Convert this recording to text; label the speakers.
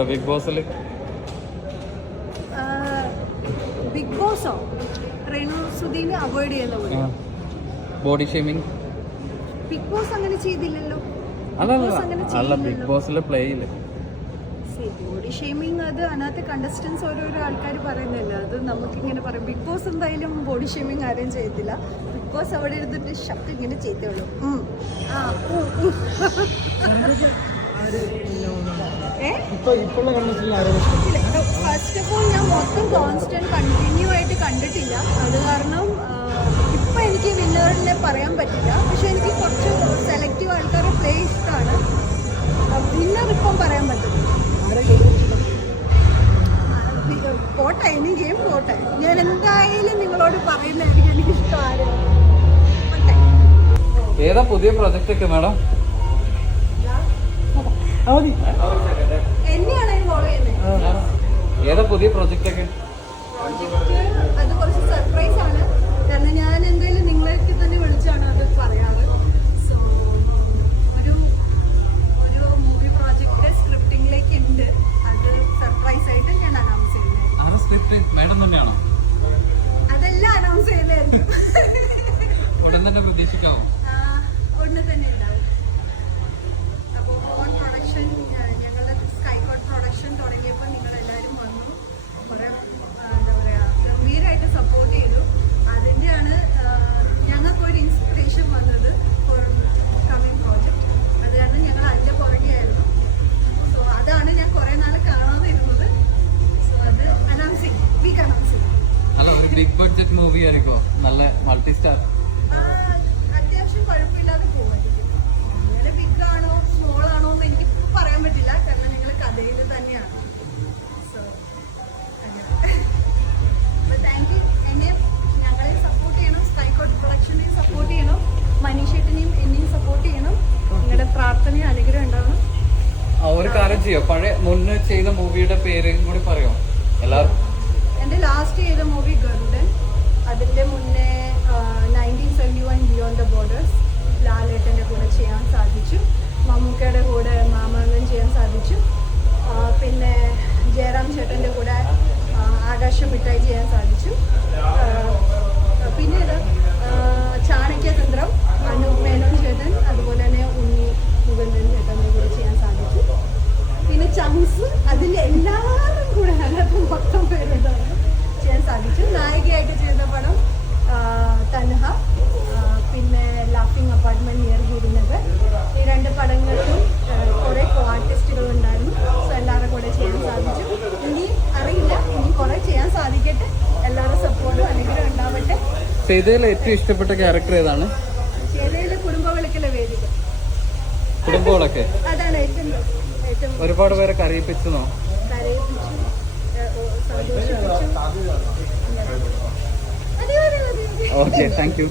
Speaker 1: Big ബോസിൽ
Speaker 2: big ബോസോ റേണു സുധീനെ അവോയ്ഡ് ചെയ്യുന്ന
Speaker 1: ബോഡി ഷേമിംഗ്
Speaker 2: ബിഗ് ബോസ് അങ്ങനെ ചെയ്തില്ലല്ലോ.
Speaker 1: അല്ല ബിഗ്
Speaker 2: ബോസിൽ
Speaker 1: ബോസിലെ പ്ലേയിൽ
Speaker 2: ബോഡി ഷേമിംഗ് അത് അതിനകത്ത് കണ്ടസ്റ്റൻസ് ഓരോരോ ആൾക്കാർ പറയുന്നില്ല അത് നമുക്കിങ്ങനെ പറയും. ബിഗ് ബോസ് എന്തായാലും ബോഡി ഷേമിംഗ് ആരെയും ചെയ്യത്തില്ല. ബിഗ് ബോസ് അവിടെ ഇരുന്നിട്ട് ഷക്ക് ഇങ്ങനെ ചെയ്തോളൂ ഉള്ളൂ. ആ, ഫസ്റ്റ് ഓഫ് ഓൾ ഞാൻ മൊത്തം കോൺസ്റ്റന്റ് കണ്ടിന്യൂ ആയിട്ട് കണ്ടിട്ടില്ല. അത് കാരണം ഇപ്പം എനിക്ക് വിന്നറിനെ പറയാൻ പറ്റില്ല. പക്ഷെ എനിക്ക് കുറച്ച് സെലക്റ്റീവ് ആൾക്കാരുടെ പ്ലേ ഇഷ്ടമാണ് വിന്നർ ഇപ്പം പറയാൻ പറ്റില്ല. പോട്ടെ ഇനി ഗെയിം പോട്ടെ. ഞാൻ എന്തായാലും നിങ്ങളോട് പറയുന്നതായിരിക്കും എനിക്ക് ഇഷ്ടം ആരും
Speaker 1: ഏതാ പുതിയ പ്രൊജക്റ്റ് ഒക്കെ മാഡം ഏതാ പുതിയ പ്രോജക്റ്റ് ഒക്കെ?
Speaker 2: അത് കുറച്ച് സർപ്രൈസ് ആണ്. കാരണം ഞാൻ എന്തായാലും നിങ്ങളെയൊക്കെ തന്നെ വിളിച്ചാണ് അത് പറയാറ്. സോ ഒരു ഒരു മൂവി പ്രോജക്റ്റ് സ്ക്രിപ്റ്റിംഗിലേക്ക് ഉണ്ട് അത് സർപ്രൈസ് ആയിട്ട് ഞാൻ അനൗൺസ്
Speaker 1: തന്നെയാണോ?
Speaker 2: അതെല്ലാം അനൗൺസ് ചെയ്യുന്നതായിരിക്കും
Speaker 1: ഉടൻ തന്നെ പ്രതീക്ഷിക്കാമോ
Speaker 2: ആ, ഉടനെ തന്നെ ഉണ്ടാവും.
Speaker 1: ബിഗ് ബഡ്ജറ്റ് മൂവി ആയിരിക്കോ നല്ല മൾട്ടി സ്റ്റാർ
Speaker 2: അത്യാവശ്യം കുഴപ്പമില്ലാതെ പോവായിരിക്കും അങ്ങനെ ബിഗ് ആണോ സ്മോൾ ആണോ എന്ന് എനിക്ക് പറയാൻ പറ്റില്ല. കാരണം നിങ്ങൾ കഥയിൽ തന്നെയാണ് സോ അങ്ങനെ. താങ്ക് യു എന്നെ ഞങ്ങളെ സപ്പോർട്ട് ചെയ്യണം. സ്കൈക്കോട്ട് പ്രൊഡക്ഷനെയും സപ്പോർട്ട് ചെയ്യണം. മനീഷേട്ടനെയും എന്നെയും സപ്പോർട്ട് ചെയ്യണം. നിങ്ങളുടെ പ്രാർത്ഥനയും അനുഗ്രഹം ഉണ്ടാവണം.
Speaker 1: ആ ഒരു കാര്യം ചെയ്യോ. പഴയ മുന്നേ ചെയ്ത മൂവിയുടെ പേര് കൂടി പറയോ? എല്ലാവർക്കും?
Speaker 2: എന്റെ ലാസ്റ്റ് ചെയ്ത മൂവി ഗരുഡൻ. അതിന്റെ മുന്നേ
Speaker 1: ചെയ്തതിൽ ഏറ്റവും ഇഷ്ടപ്പെട്ട ക്യാരക്ടർ ഏതാണ്? കുടുംബങ്ങളൊക്കെ
Speaker 2: അതാണ് ഏറ്റവും ഏറ്റവും
Speaker 1: ഒരുപാട് പേരെ കരയിപ്പിച്ചെന്നോ. Okay thank you